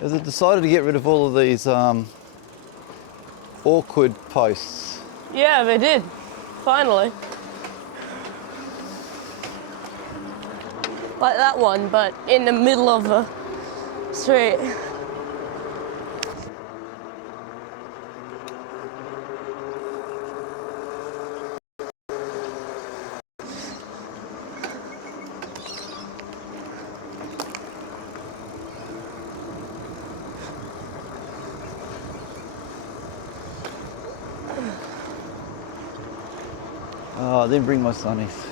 Is it decided to get rid of all of these awkward posts? Yeah, they did. Finally. Like that one, but in the middle of the street. Oh, I didn't bring my sunnies.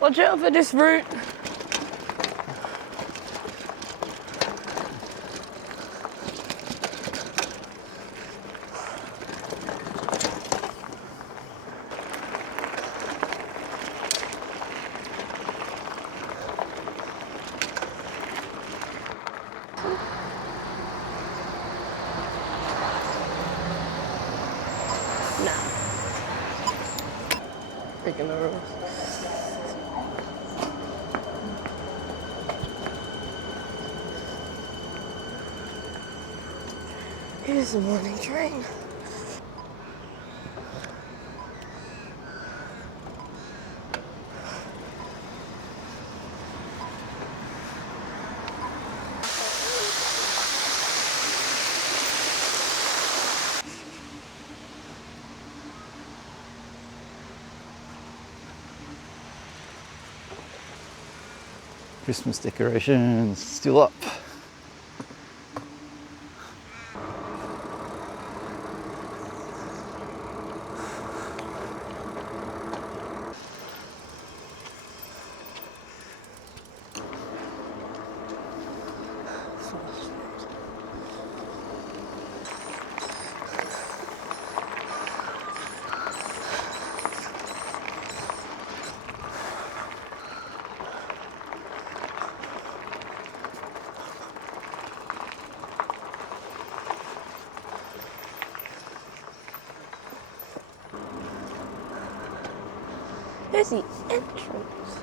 Watch out for this route. Nah. Breaking the rules. Here's the morning train. Christmas decorations still up. Here's the entrance.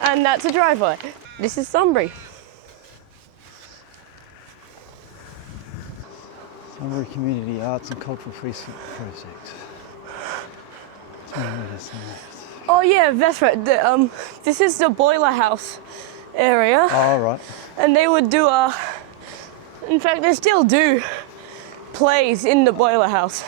And that's a driveway. This is Sunbury. Sunbury Community Arts and Cultural Precinct Project. Oh yeah, that's right. This is the boiler house area. Oh, right. And they would do in fact they still do plays in the boiler house.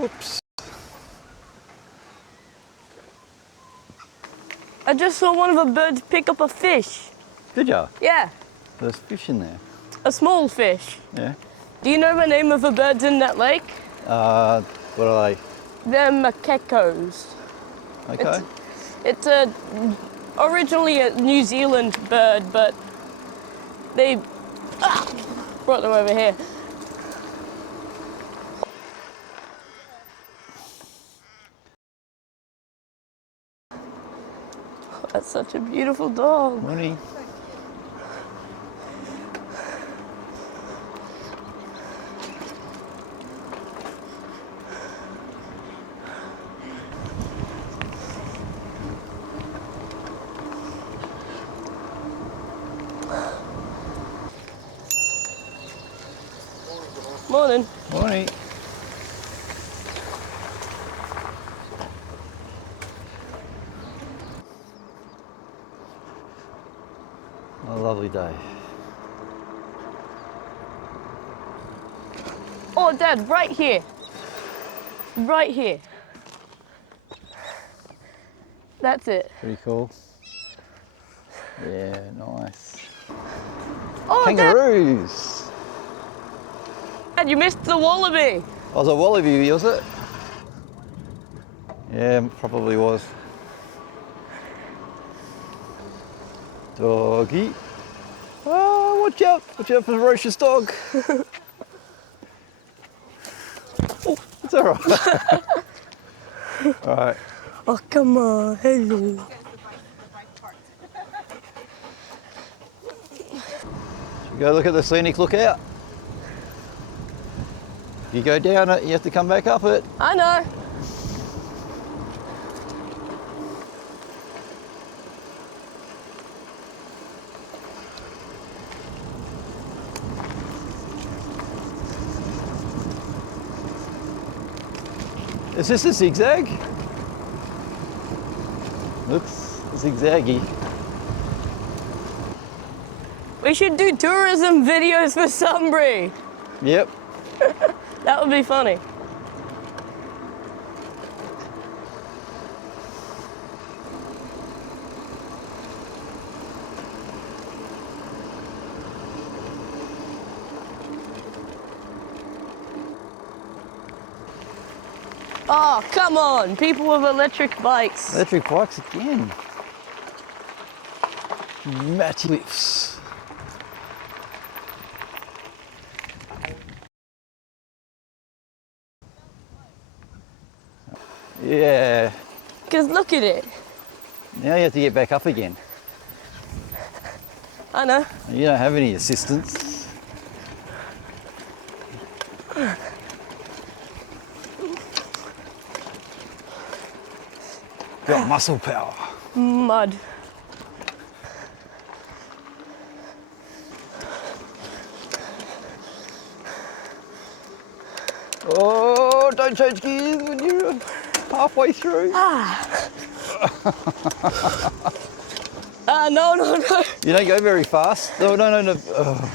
Oops. I just saw one of the birds pick up a fish. Did ya? Yeah, There's fish in there. a small fish. Yeah. Do you know the name of the birds in that lake? What are they? They're macaques. Okay. It's originally a New Zealand bird, but they brought them over here. That's such a beautiful dog. Morning. Morning. Morning. A lovely day. Oh, Dad, right here. Right here. That's it. Pretty cool. Yeah, nice. Oh, Kangaroos! Dad, you missed the wallaby. Oh, was it wallaby, was it? Yeah, probably was. Doggy. Oh, watch out for the ferocious dog. Oh, it's all right. All right. Oh, come on. Hello. Go look at the scenic lookout. You go down it, you have to come back up it. I know. Is this a zigzag? Looks zigzaggy. We should do tourism videos for Sunbury. Yep. That would be funny. Oh, come on. People with electric bikes. Electric bikes again. Matty lifts. Yeah. Because look at it. Now you have to get back up again. I know. You don't have any assistance. Got muscle power. Mud. Oh, don't change gears when you're halfway through. No. You don't go very fast. No. Oh.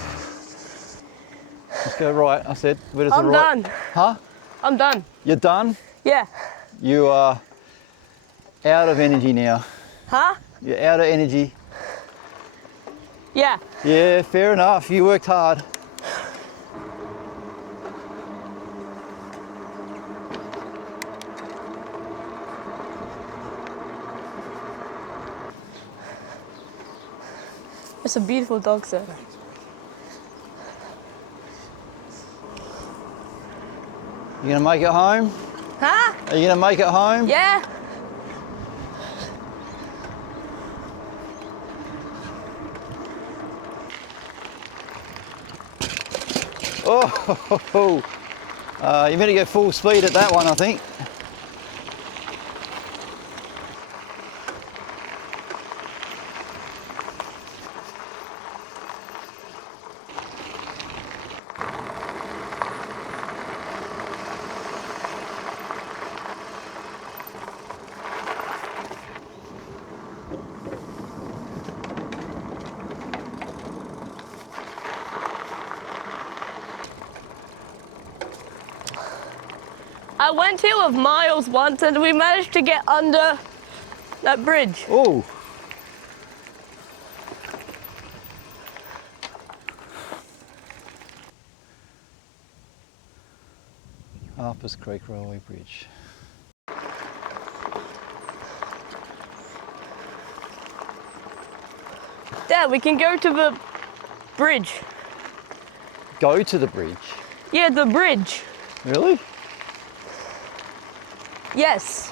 Let's go right, I said. Where does I'm the right? done. Huh? I'm done. You're done? Yeah. You are out of energy now. Huh? You're out of energy. Yeah. Yeah, fair enough. You worked hard. It's a beautiful dog, sir. You gonna make it home? Huh? Are you gonna make it home? Yeah. Oh, you better go full speed at that one, I think. I went here with Miles once and we managed to get under that bridge. Oh. Harpers Creek Railway Bridge. Dad, we can go to the bridge. Go to the bridge? Yeah, the bridge. Really? Yes.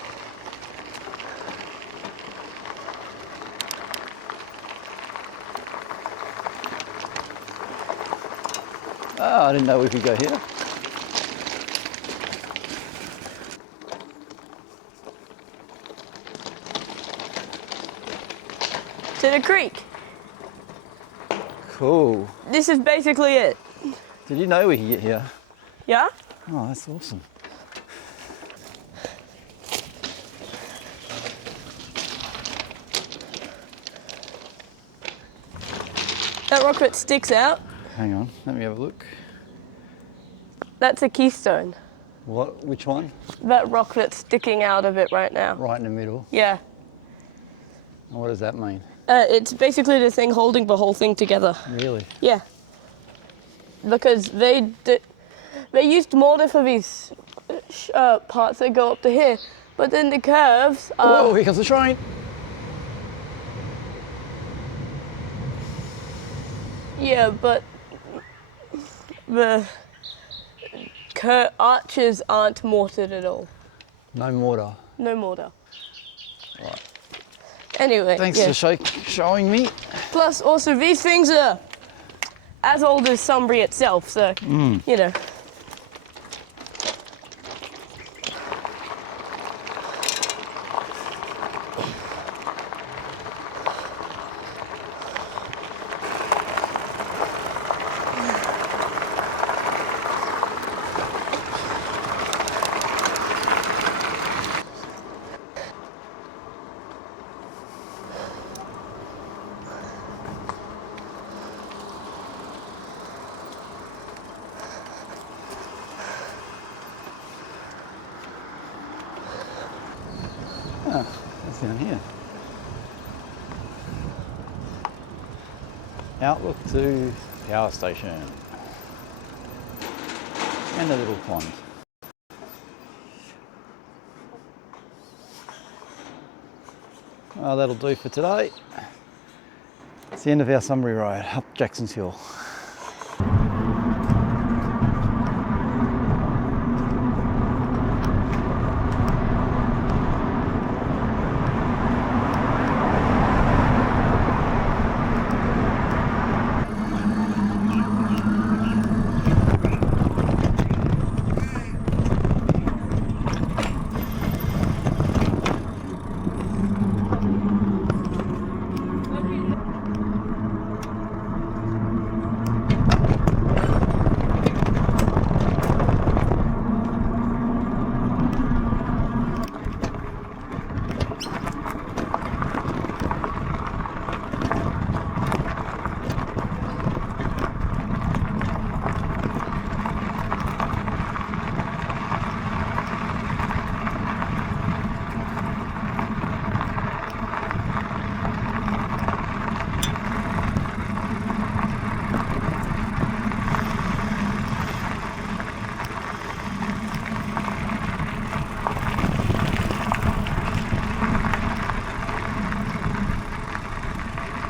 Oh, I didn't know we could go here. To the creek. Cool. This is basically it. Did you know we could get here? Yeah? Oh, that's awesome. That rock that sticks out, Hang on, let me have a look. that's a keystone. What? Which one? That rock that's sticking out of it right now. Right in the middle. Yeah. And what does that mean? It's basically the thing holding the whole thing together. Really? Yeah. Because they used mortar for these parts that go up to here, but then the curves are... Whoa, here comes the train. Yeah, but the arches aren't mortared at all. No mortar. No mortar. Right. Anyway, Thanks yeah. for showing me. Plus, also, these things are as old as Sunbury itself, so, you know. That's down here. Outlook to power station. And a little pond. Well, that'll do for today. It's the end of our Sunbury Road up Jackson's Hill.